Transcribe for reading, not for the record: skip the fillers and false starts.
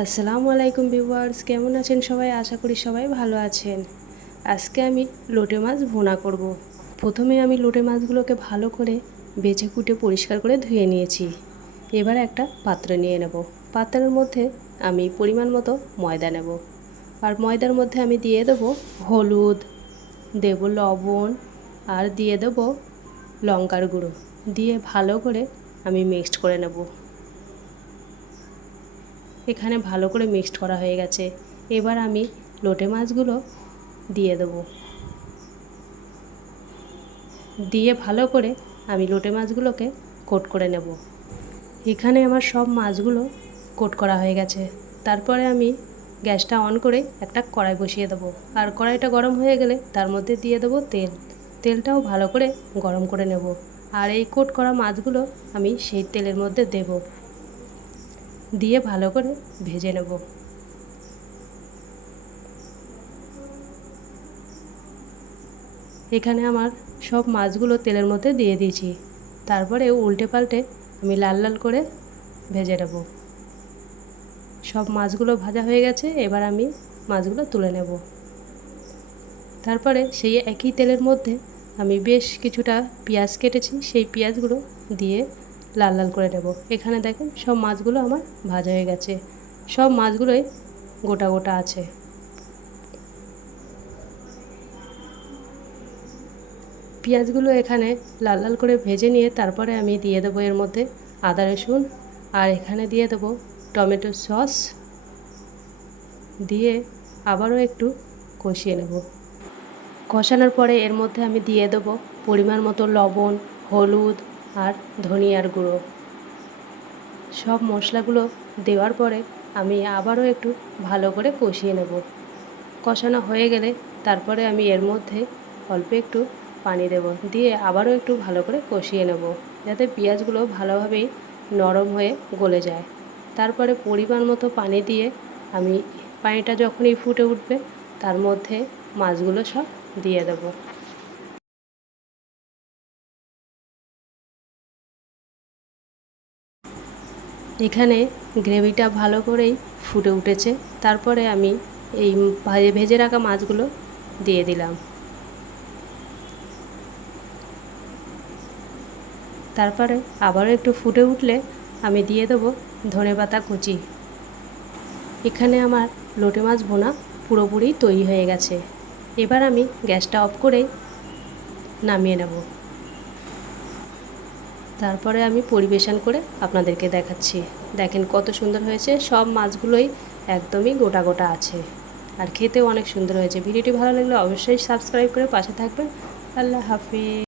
আসসালামু আলাইকুম ভিউয়ার্স, কেমন আছেন সবাই? আশা করি সবাই ভালো আছেন। আজকে আমি লোটে মাছ ভুনা করব। প্রথমে আমি লোটে মাছগুলোকে ভালো করে বেছে কুটে পরিষ্কার করে ধুয়ে নিয়েছি। এবার একটা পাত্র নিয়ে নেব। পাত্রের মধ্যে আমি পরিমাণ মতো ময়দা নেব। আর ময়দার মধ্যে আমি দিয়ে দেব হলুদ, দেব লবণ, আর দিয়ে দেব লঙ্কার গুঁড়ো। দিয়ে ভালো করে আমি মিক্সড করে নেব। এখানে ভালো করে মিক্সড করা হয়ে গেছে। এবার আমি লোটে মাছগুলো দিয়ে দেব। দিয়ে ভালো করে আমি লোটে মাছগুলোকে কোট করে নেব। এখানে আমার সব মাছগুলো কোট করা হয়ে গেছে। তারপরে আমি গ্যাসটা অন করে একটা কড়াই বসিয়ে দেবো। আর কড়াইটা গরম হয়ে গেলে তার মধ্যে দিয়ে দেবো তেল। তেলটাও ভালো করে গরম করে নেব। আর এই কোট করা মাছগুলো আমি সেই তেলের মধ্যে দেব। দিয়ে ভালো করে ভেজে নেব। এখানে আমার সব মাছগুলো তেলের মধ্যে দিয়ে দিয়েছি। তারপরে উল্টে পাল্টে আমি লাল লাল করে ভেজে নেব। সব মাছগুলো ভাজা হয়ে গেছে। এবার আমি মাছগুলো তুলে নেব। তারপরে সেই একই তেলের মধ্যে আমি বেশ কিছুটা পেঁয়াজ কেটেছি, সেই পেঁয়াজগুলো দিয়ে লাল লাল করে নেব। এখানে দেখেন সব মাছগুলো আমার ভাজা হয়ে গেছে। সব মাছগুলোই গোটা গোটা আছে। পেঁয়াজগুলো এখানে লাল লাল করে ভেজে নিয়ে তারপরে আমি দিয়ে দেবো এর মধ্যে আদা রসুন, আর এখানে দিয়ে দেবো টমেটো সস। দিয়ে আবারও একটু কষিয়ে নেব। কষানোর পরে এর মধ্যে আমি দিয়ে দেবো পরিমাণ মতো লবণ, হলুদ আর ধনিয়ার গুঁড়ো। সব মশলাগুলো দেওয়ার পরে আমি আবারও একটু ভালো করে কষিয়ে নেব। কষানো হয়ে গেলে তারপরে আমি এর মধ্যে অল্প একটু পানি দেব। দিয়ে আবারও একটু ভালো করে কষিয়ে নেব, যাতে পেঁয়াজগুলো ভালোভাবেই নরম হয়ে গলে যায়। তারপরে পরিমাণ মতো পানি দিয়ে আমি পানিটা যখনই ফুটে উঠবে তার মধ্যে মাছগুলো সব দিয়ে দেব। এখানে গ্রেভিটা ভালো করেই ফুটে উঠেছে। তারপরে আমি এই ভেজে রাখা মাছগুলো দিয়ে দিলাম। তারপরে আবারও একটু ফুটে উঠলে আমি দিয়ে দেবো ধনেপাতা কুচি। এখানে আমার লোটে মাছ ভুনা পুরোপুরি তৈরি হয়ে গেছে। এবার আমি গ্যাসটা অফ করেই নামিয়ে নেব। তারপরে আমি পরিবেশন করে আপনাদেরকে দেখাচ্ছি। দেখেন কত সুন্দর হয়েছে। সব মাছগুলোই একদমই গোটা গোটা আছে, আর খেতেও অনেক সুন্দর হয়েছে। ভিডিওটি ভালো লাগলে অবশ্যই সাবস্ক্রাইব করে পাশে থাকবেন। আল্লাহ হাফিজ।